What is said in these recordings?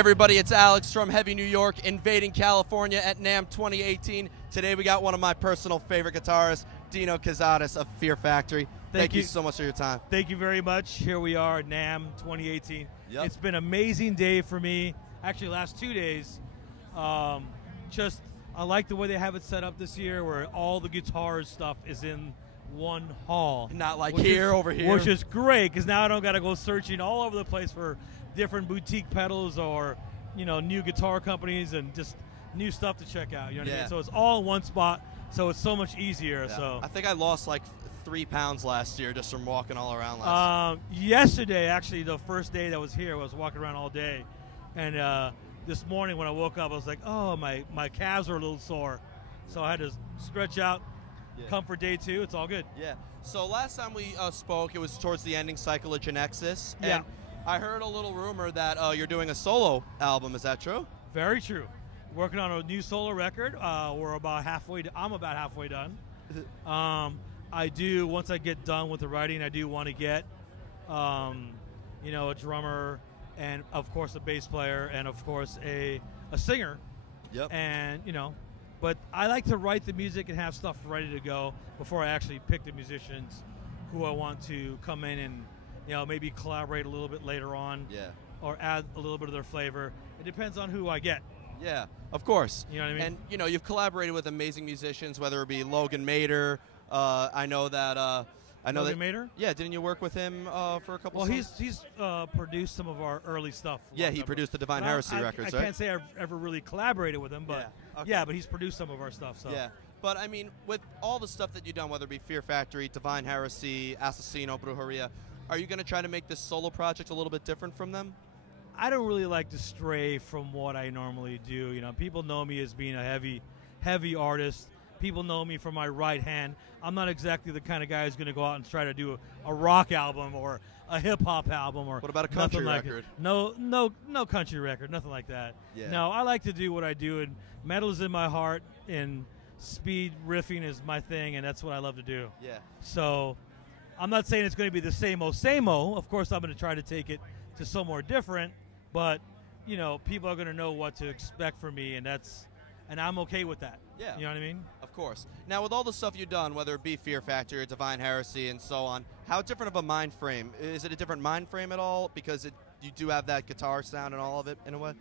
everybody, it's Alex from Heavy New York, invading California at Namm 2018. Today we got one of my personal favorite guitarists, Dino Cazares of Fear Factory. Thank you so much for your time. Thank you very much. Here we are at Namm 2018. Yep. It's been an amazing day for me. Actually, last 2 days. I like the way they have it set up this year, where all the guitars stuff is in one hall. Not like here, over here. Which is great, because now I don't got to go searching all over the place for different boutique pedals or, you know, new guitar companies and just new stuff to check out. You know what I mean? So it's all in one spot, so it's so much easier. Yeah. So I think I lost like 3 pounds last year just from walking all around last year. Yesterday, actually, the first day that I was here, I was walking around all day, and this morning when I woke up, I was like, oh, my calves are a little sore, so I had to stretch out. Yeah. Comfort day 2, it's all good. Yeah. So last time we spoke, it was towards the ending cycle of Genexus. Yeah. And I heard a little rumor that you're doing a solo album. Is that true? Very true. Working on a new solo record. We're about halfway. I'm about halfway done. I do, once I get done with the writing, I do want to get, you know, a drummer and of course a bass player and of course a singer. Yep. And you know, but I like to write the music and have stuff ready to go before I actually pick the musicians who I want to come in and, you know, maybe collaborate a little bit later on. Yeah. Or add a little bit of their flavor. It depends on who I get. Yeah, of course. You know what I mean? And, you know, you've collaborated with amazing musicians, whether it be Logan Mader. I know that... Logan Mader? Yeah, didn't you work with him for a couple Well, songs? he's produced some of our early stuff. Yeah, he produced the Divine Heresy records, right? I can't say I've ever really collaborated with him, but yeah, but he's produced some of our stuff. So. Yeah, but I mean, with all the stuff that you've done, whether it be Fear Factory, Divine Heresy, Assassino, Brujeria, are you going to try to make this solo project a little bit different from them? I don't really like to stray from what I normally do. You know, people know me as being a heavy artist. People know me for my right hand. I'm not exactly the kind of guy who's going to go out and try to do a rock album or a hip hop album or what about a country record? No country record, nothing like that. Yeah. No, I like to do what I do, and metal is in my heart, and speed riffing is my thing, and that's what I love to do. Yeah. So I'm not saying it's going to be the same old. Of course, I'm going to try to take it to somewhere different, but you know, people are going to know what to expect from me, and I'm okay with that. Yeah. You know what I mean? Of course. Now, with all the stuff you've done, whether it be Fear Factory or Divine Heresy and so on, how different of a mind frame? Is it a different mind frame at all? Because you do have that guitar sound and all of it in a way?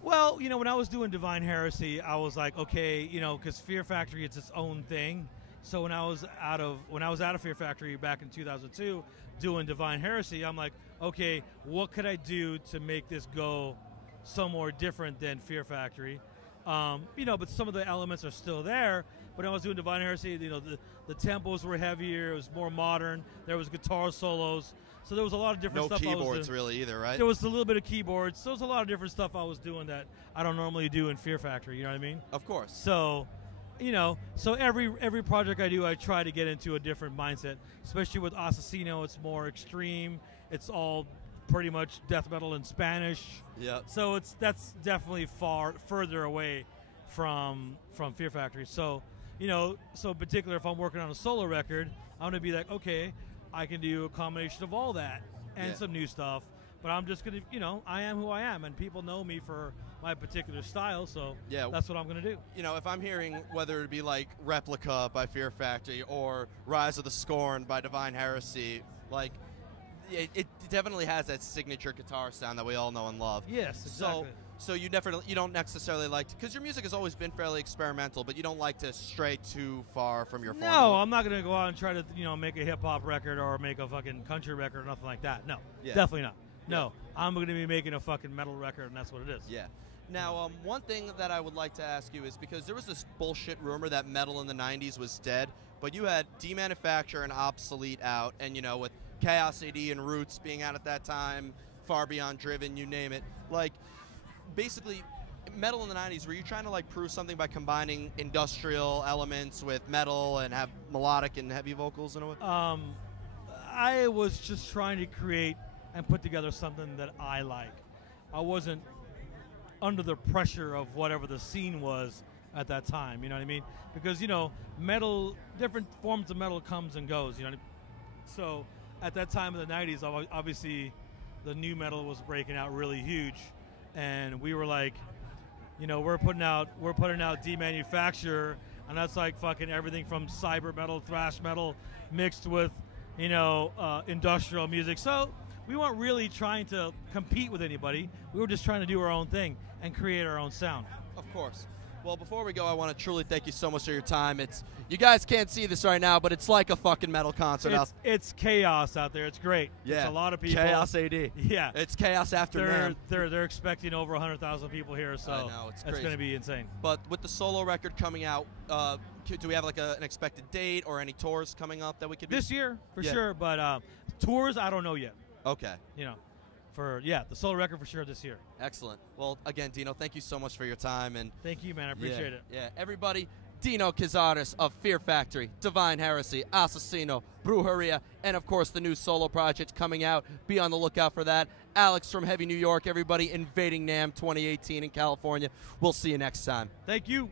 Well, you know, when I was doing Divine Heresy, I was like, okay, you know, because Fear Factory, it's its own thing. So when I was out of Fear Factory back in 2002 doing Divine Heresy, I'm like, okay, what could I do to make this go somewhere different than Fear Factory? You know, but some of the elements are still there. But when I was doing Divine Heresy, you know, the tempos were heavier, it was more modern, there was guitar solos, so there was a lot of different stuff. No keyboards really either, right? There was a little bit of keyboards, so there was a lot of different stuff I was doing that I don't normally do in Fear Factory, you know what I mean? Of course. So, you know, so every project I do, I try to get into a different mindset, especially with Assassino. It's more extreme, it's all pretty much death metal in Spanish. Yeah. So that's definitely further away from Fear Factory. So, you know, so in particular, if I'm working on a solo record, I'm gonna be like, okay, I can do a combination of all that and some new stuff. But I'm just gonna, you know, I am who I am, and people know me for my particular style. So that's what I'm gonna do. You know, if I'm hearing whether it be like Replica by Fear Factory or Rise of the Scorn by Divine Heresy, like. It definitely has that signature guitar sound that we all know and love. Yes, exactly. So you don't necessarily like to, because your music has always been fairly experimental, but you don't like to stray too far from your formula. No, I'm not going to go out and try to, you know, make a hip hop record or make a fucking country record or nothing like that. No, definitely not. No, I'm going to be making a fucking metal record, and that's what it is. Yeah. Now, one thing that I would like to ask you is, because there was this bullshit rumor that metal in the 90s was dead, but you had Demanufacture and Obsolete out, and, you know, with Chaos AD and Roots being out at that time, Far Beyond Driven, you name it. Like, basically, metal in the 90s, were you trying to, like, prove something by combining industrial elements with metal and have melodic and heavy vocals in a way? I was just trying to create and put together something that I like. I wasn't under the pressure of whatever the scene was at that time, you know what I mean? Because, you know, metal, different forms of metal comes and goes, you know what I mean? So at that time in the 90s, obviously the new metal was breaking out really huge. and we were like, we're putting out demanufacture, and that's like fucking everything from cyber metal, thrash metal, mixed with industrial music. So we weren't really trying to compete with anybody. We were just trying to do our own thing and create our own sound. Of course. Well, before we go, I want to truly thank you so much for your time. You guys can't see this right now, but it's like a fucking metal concert. It's chaos out there. It's great. Yeah. It's a lot of people. Chaos AD. Yeah. It's chaos after Namm. They're expecting over 100,000 people here, so I know, it's going to be insane. But with the solo record coming out, do we have like an expected date or any tours coming up that we could This year, for sure, but tours, I don't know yet. Okay. The solo record for sure this year. Excellent. Well, again, Dino, thank you so much for your time. And thank you, man. I appreciate it. Yeah, everybody, Dino Cazares of Fear Factory, Divine Heresy, Assassino, Brujeria, and of course the new solo project coming out. Be on the lookout for that. Alex from Heavy New York, everybody invading Namm 2018 in California. We'll see you next time. Thank you.